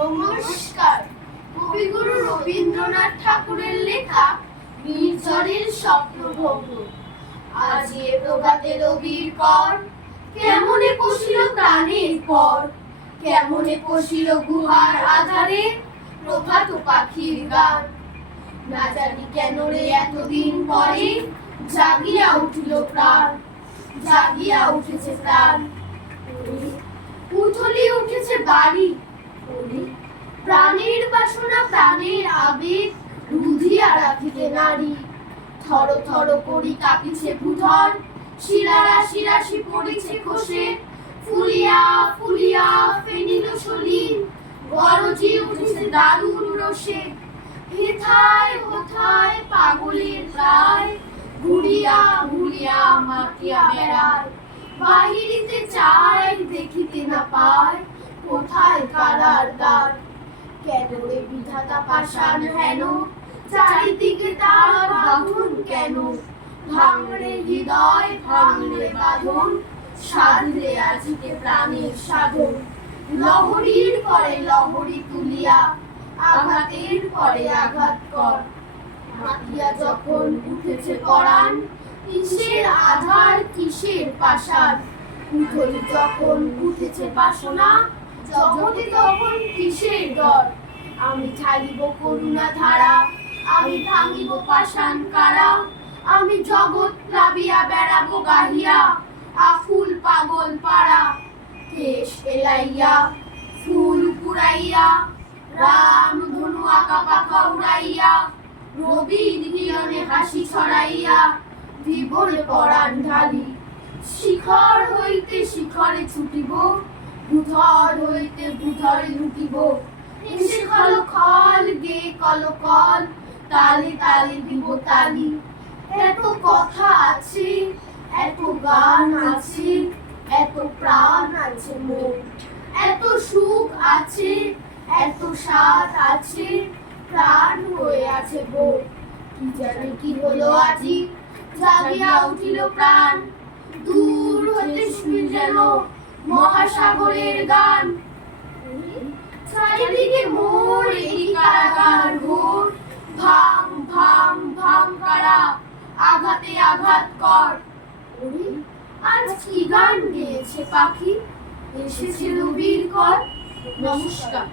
নমস্কার। কবিগুরু রবীন্দ্রনাথ ঠাকুরের লেখা নির্ঝরের স্বপ্নভঙ্গ। আজ এ প্রভাতে রবির কর কেমনে পশিল প্রাণের পর? কেমনে পশিল গুহার আধারে প্রভাত পাখির গান? না জানি কেন রে এতদিন পরে জাগিয়া উঠিল প্রাণ, জাগিয়া উঠেছে প্রাণ। উথলি উঠেছে বাড়ি ওরে, প্রাণের বাসনা প্রাণের আবেগ রুধিয়া রাখিতে নারী। থর থর করি কাঁপিছে ভূধর শিরারা শিরাশি পড়েছে খসে। ফুলিয়া ফুলিয়া ফেনিল সলিল গরজি উঠেছে দারুণ রসে। হেথায় হোথায় পাগলের প্রায় ঘুরিয়া ঘুরিয়া মাতিয়া বেড়ায় বাহিরিতে চায় দেখিতে না পায়। কোথায় কারার দ্বার কেন রে বিধাতা পাষাণ হেন? চারিদিকে তার বাঁধন কেন? ভাঙড়ে হৃদয় ভাঙড়ে বাঁধন। সাধলে আজকে প্রাণের সাধন। লহরীর পরে লহরী তুলিয়া, আঘাতের পরে আঘাত কর। মাতিয়া যখন উঠেছে পরাণ, কিসের আধার, কিসের পাষাণ? উঠলি যখন উঠেছে বাসনা জগতে তখন কিসের ডর? আমি ছাড়িব করুণা ধারা, আমি ভাঙিব পাষাণ কারা, আমি জগৎ প্লাবিয়া বেড়াবো গাহিয়া আফুল পাগল পাড়া। কেশ এলাইয়া, ফুল কুড়াইয়া রাম ধনু আঁকা পাকা উড়াইয়া রবির হিরণে হাসি ছড়াইয়া বিবরে পরাণ ঢালি। শিখর হইতে শিখরে ছুটিব বুধর হইতে বুধরে লুটিব। এসে খল খল গে কল কল, তালে তালে দিব তালি। এত কথা আছে, এত গান আছে, এত প্রাণ আছে মোর এত সুখ আছে, এত স্বাদ আছে, প্রাণ হয়ে আছে বোর কি জানে কি হলো আজি, জাগিয়া উঠিল প্রাণ। দূর হতে শুনি যেন মহাসাগরের গান। চারিদিকে মোর এই কারাগার ঘোর। ভাম ভাম ভাম কারা, আঘাতে আঘাত কর। আজ কি গান গেয়েছে পাখি? এসেছে রবির কর। নমস্কার।